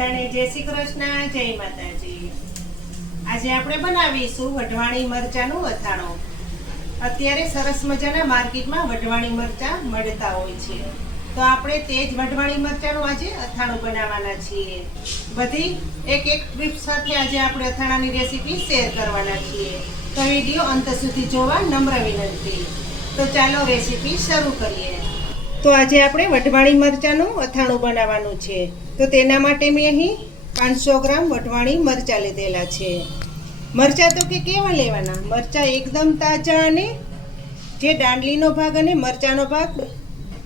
બધાને જય શ્રી કૃષ્ણ, જય માતાજી। આજે આપણે બનાવીશું વઢવાણી મરચાનું અથાણું। અત્યારે સરસ મજાના માર્કેટમાં વઢવાણી મરચા મળતા હોય છે, તો આપણે તે જ વઢવાણી મરચાનું આજે અથાણું બનાવવાના છીએ। બધી એક ટ્રીપ સાથે આજે આપણે અથાણાની રેસીપી શેર કરવાના છીએ, તો વિડીયો અંત સુધી જોવા નમ્ર વિનંતી। તો ચાલો રેસીપી શરૂ કરીએ। તો આજે આપણે વઢવાણી મરચાનું અથાણું બનાવવાનું છે, તો તેના માટે મેં અહીં 500 ગ્રામ વઢવાણી મરચાં લીધેલા છે। મરચાં તો કેવા લેવાના, મરચાં એકદમ તાજા અને જે દાંડલીનો ભાગ અને મરચાંનો ભાગ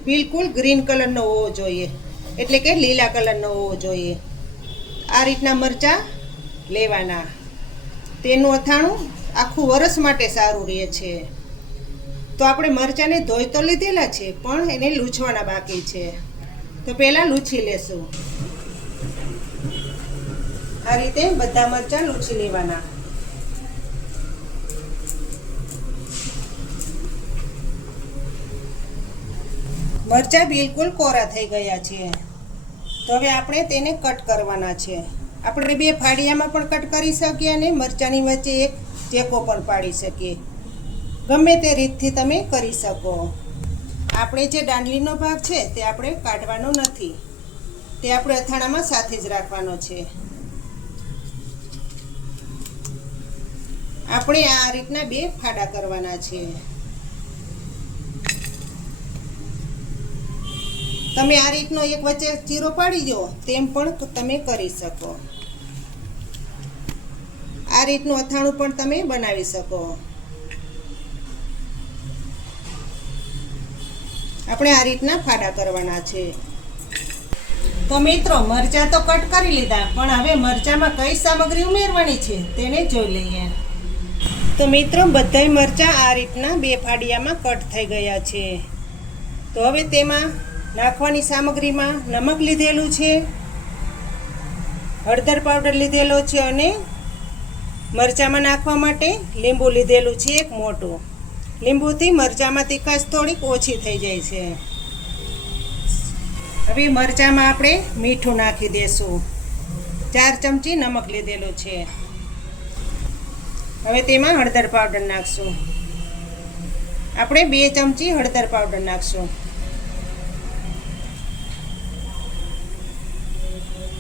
બિલકુલ ગ્રીન કલરનો હોવો જોઈએ, એટલે કે લીલા કલરનો હોવો જોઈએ। આ રીતના મરચાં લેવાના, તેનું અથાણું આખું વરસ માટે સારું રહે છે। તો આપણે મરચાંને ધોઈ તો લીધેલા છે, પણ એને લૂછવાના બાકી છે, તો પહેલાં લૂછી લેશું। આ રીતે બધા મરચાં લૂછી લેવાના। મરચાં બિલકુલ કોરા થઈ ગયા છે, તો હવે આપણે તેને કટ કરવાના છે। આપણે 2 ફાડિયામાં પણ કટ કરી શકીએ અને મરચાંની વચ્ચે એક ચેકો પણ પાડી શકીએ, ગમે તે રીતથી તમે કરી શકો। આપણે જે દાંડલીનો ભાગ છે તે આપણે કાઢવાનો નથી, તે આપણે અથાણામાં સાથે જ રાખવાનો છે। આપણે આ રીતના 2 ફાડા કરવાના છે। તમે આ રીતનો એક વચ્ચે ચીરો પાડી દો, તેમ પણ તમે કરી શકો। આ રીતનું અથાણું પણ તમે બનાવી શકો। આપણે આ રીતના ફાડા કરવાના છે। તો મિત્રો, મરચાં તો કટ કરી લીધા, પણ હવે મરચાંમાં કઈ સામગ્રી ઉમેરવાની છે તેને જોઈ લઈએ। તો મિત્રો, બધાય મરચાં આ રીતના 2 ફાડિયામાં કટ થઈ ગયા છે। તો હવે તેમાં નાખવાની સામગ્રીમાં નમક લીધેલું છે, હળદર પાવડર લીધેલો છે, અને મરચાંમાં નાખવા માટે લીંબુ લીધેલું છે એક મોટું। લીંબુથી મરચાંમાં તીખાશ થોડીક ઓછી થઈ જાય છે। હવે મરચાંમાં આપણે મીઠું નાખી દેશું, 4 ચમચી નમક લીધેલું છે। હવે તેમાં હળદર પાવડર નાખશું, આપણે 2 ચમચી હળદર પાવડર નાખશું।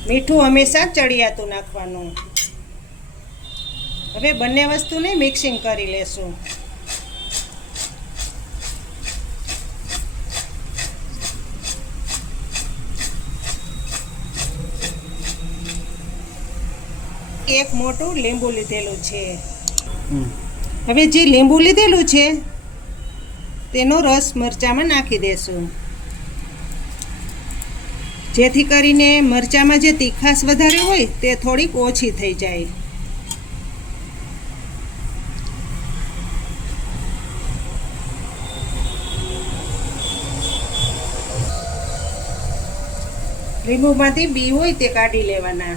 મીઠું હંમેશા ચડિયાતું નાખવાનું। હવે બંને વસ્તુને મિક્સિંગ કરી લેશું। એક મોટું લીંબુ લીધેલું છે। હવે જે લીંબુ લીધેલું છે તેનો રસ મરચાંમાં નાખી દેશું, જેથી કરીને મરચાંમાં જે તીખાશ વધારે હોય તે થોડીક ઓછી થઈ જાય। લીંબુમાંથી બી હોય તે કાઢી લેવાના।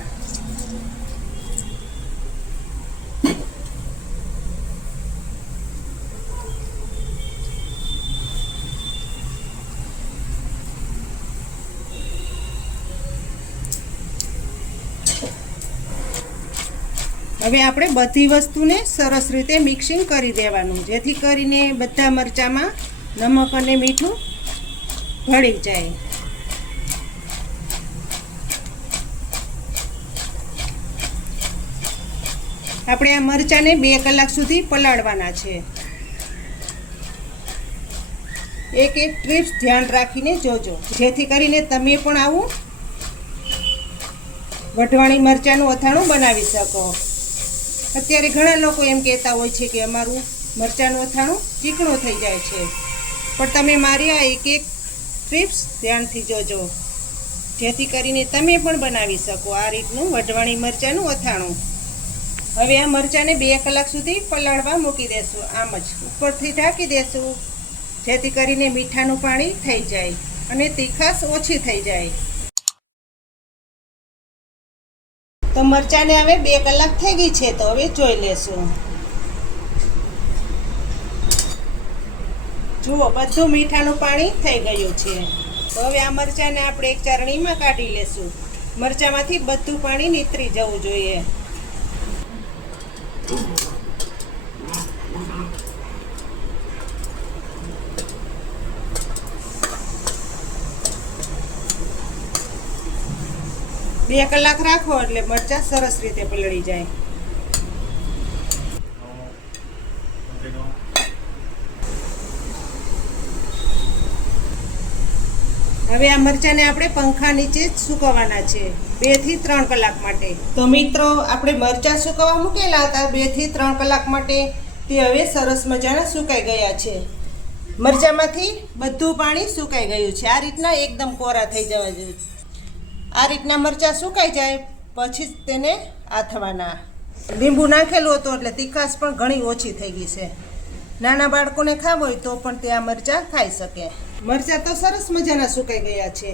હવે આપણે બધી વસ્તુને સરસ રીતે મિક્સિંગ કરી દેવાનું, જેથી કરીને બધા મરચાંમાં નમક અને મીઠું ભળી જાય। આપણે આ મરચાંને 2 કલાક સુધી પલાળવાના છે। એક ટ્રીપ્સ ધ્યાન રાખીને જોજો, જેથી કરીને તમે પણ આવું વઢવાણી મરચાંનું અથાણું બનાવી શકો। અત્યારે ઘણા લોકો એમ કહેતા હોય છે કે અમારું મરચાંનું અથાણું ચીકણું થઈ જાય છે, પણ તમે મારી આ એક ટ્રીપ્સ ધ્યાનથી જોજો, જેથી કરીને તમે પણ બનાવી શકો આ રીતનું વઢવાણી મરચાંનું અથાણું। હવે આ મરચાંને 2 કલાક સુધી પલાળવા મૂકી દેશું, આમ જ ઉપરથી ઢાંકી દેશું, જેથી કરીને મીઠાનું પાણી થઈ જાય અને તીખાશ ઓછી થઈ જાય। તો મરચાંને હવે 2 કલાક થઈ ગઈ છે, તો હવે જોઈ લેશું। જુઓ, બધું મીઠાનું પાણી થઈ ગયું છે। તો હવે આ મરચાંને આપણે એક ચારણીમાં કાઢી લેશું। મરચામાંથી બધું પાણી નીતરી જવું જોઈએ. બે કલાક રાખો એટલે મરચાં સરસ રીતે પલળી જાય. હવે આ મરચાંને આપણે પંખા નીચે જ સૂકવવાના છે 2 થી 3 કલાક માટે. તો મિત્રો, આપણે મરચાં સૂકવવા મૂકેલા હતા 2 થી 3 કલાક માટે, તે હવે સરસ મજાના સુકાઈ ગયા છે. મરચાંમાંથી બધું પાણી સુકાઈ ગયું છે. આ રીતના એકદમ કોરા થઈ જવા જોઈએ. આ રીતના મરચાં સુકાઈ જાય પછી તેને આથવાના. લીંબુ નાખેલું હતું એટલે તીખાશ પણ ઘણી ઓછી થઈ ગઈ છે. નાના બાળકોને ખાવું હોય તો પણ તે આ મરચાં ખાઈ શકે. મરચાં તો સરસ મજાના સુકાઈ ગયા છે.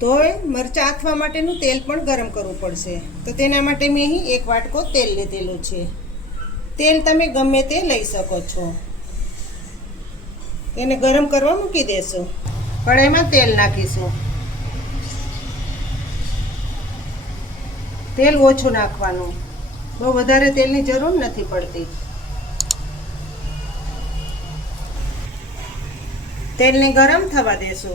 તો મરચાં આથવા માટેનું તેલ પણ ગરમ કરવું પડશે. તો તેના માટે મેં અહીં 1 વાટકો તેલ લીધેલું છે. તેલ તમે ગમે તે લઈ શકો છો. તેને ગરમ કરવા મૂકી દેશો. કઢાઈમાં તેલ નાખીશું. તેલ ઓછું નાખવાનું, બહુ વધારે તેલની જરૂર નથી પડતી. તેલને ગરમ થવા દેશો.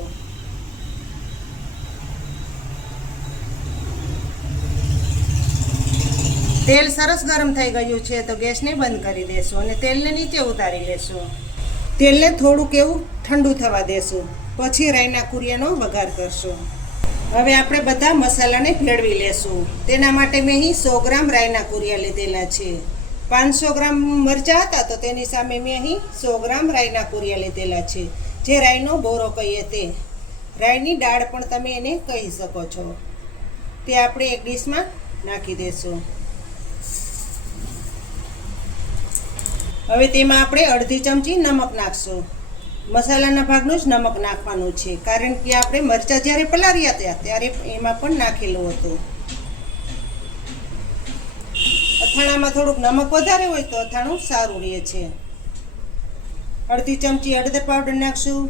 તેલ સરસ ગરમ થઈ ગયું છે તો ગેસને બંધ કરી દેશો અને તેલને નીચે ઉતારી લેશો. તેલને થોડુંક એવું ઠંડુ થવા દેશું. પછી રાઈના કુરિયાનો વઘાર કરશું. હવે આપણે બધા મસાલાને ભેળવી લેશું. તેના માટે મેં અહીં 100 ગ્રામ રાઈના કુરિયા લીધેલા છે. 500 ગ્રામ મરચાં હતા તો તેની સામે મેં અહીં 100 ગ્રામ રાઈના કુરિયા લીધેલા છે. જે રાઈનો બોરો કહીએ તે. રાઈની દાળ પણ તમે એને કહી શકો છો. તે આપણે એક ડીશમાં નાખી દેશું. હવે તેમાં આપણે અડધી ચમચી નમક નાખશું. મસાલાના ભાગનું જ નમક નાખવાનું છે, કારણ કે આપણે મરચાં જ્યારે પલાળ્યા હતા ત્યારે એમાં પણ નાખેલું હતું. અથાણામાં થોડુંક નમક વધારે હોય તો અથાણું સારું રહે છે. અડધી ચમચી હળદર પાવડર નાખશું.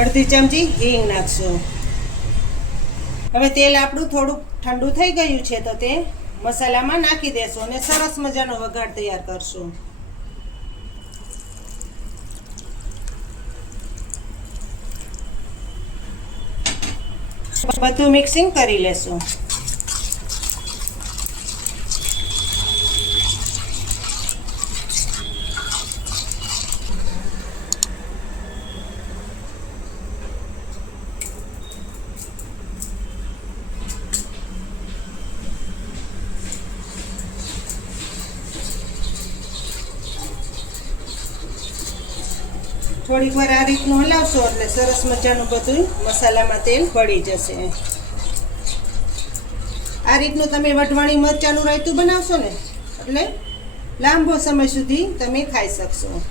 અડધી ચમચી હિંગ નાખશું. હવે તેલ આપણું થોડુંક ઠંડુ થઈ ગયું છે તો તે મસાલામાં નાખી દેશું અને સરસ મજાનો વઘાર તૈયાર કરશું. બધું મિક્સિંગ કરી લેશું. થોડીક વાર આ રીતનું હલાવશો એટલે સરસ મજાનું બધું મસાલામાં તેલ પડી જશે. આ રીતનું તમે વઢવાણી મરચાંનું રાયતું બનાવશો ને એટલે લાંબો સમય સુધી તમે ખાઈ શકશો.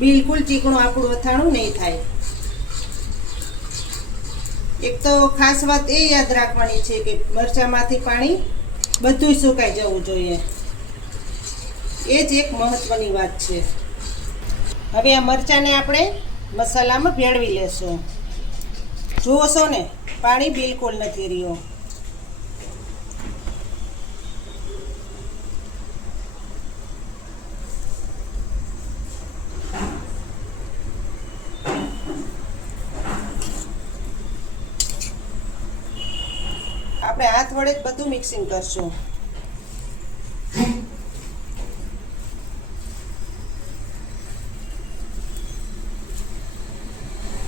બિલકુલ ચીકણું આપણું અથાણું નહીં થાય. એક તો ખાસ વાત એ યાદ રાખવાની છે કે મરચાંમાંથી પાણી બધું સુકાઈ જવું જોઈએ. એ જ એક મહત્વની વાત છે. હવે આ મરચાંને આપણે મસાલામાં ભેળવી લેશું. જુઓ છો ને, પાણી બિલકુલ નથી રહ્યું. આપણે હાથ વડે જ બધું મિક્સિંગ કરશું.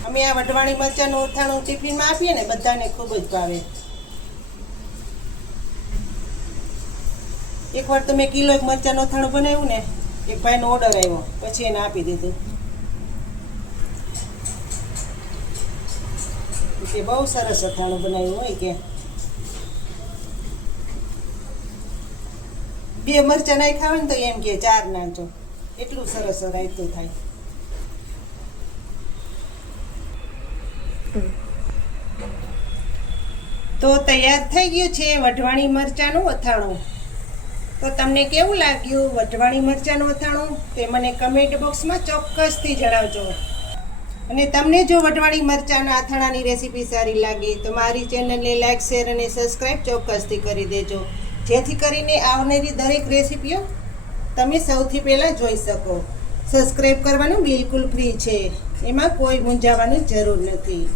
અમે આ વઢવાણી મરચાંનું અથાણું ટિફિનમાં આપીએ ને બધાને ખૂબ જ ભાવે. એકવાર તો મેં કિલો એક મરચાંનું અથાણું બનાવ્યું ને, એક ભાઈનો ઓર્ડર આવ્યો, પછી એને આપી દીધું. કે બહુ સરસ અથાણું બનાવ્યું હોય કે 2 મરચાં નાખ્યા હોય ને તો એમ કે 4 નાખજો, એટલું સરસ રાયતું થાય. તો તૈયાર થઈ ગયું છે વઢવાણી મરચાંનું અથાણું. તો તમને કેવું લાગ્યું વઢવાણી મરચાંનું અથાણું તે મને કમેન્ટ બોક્સમાં ચોક્કસથી જણાવજો. અને તમને જો વઢવાણી મરચાંના અથાણાની રેસીપી સારી લાગે તો મારી ચેનલને લાઈક શેર અને સબસ્ક્રાઈબ ચોક્કસથી કરી દેજો, જેથી કરીને આવનારી દરેક રેસીપીઓ તમે સૌથી પહેલાં જોઈ શકો. સબસ્ક્રાઈબ કરવાનું બિલકુલ ફ્રી છે, એમાં કોઈ મૂંઝાવાની જરૂર નથી.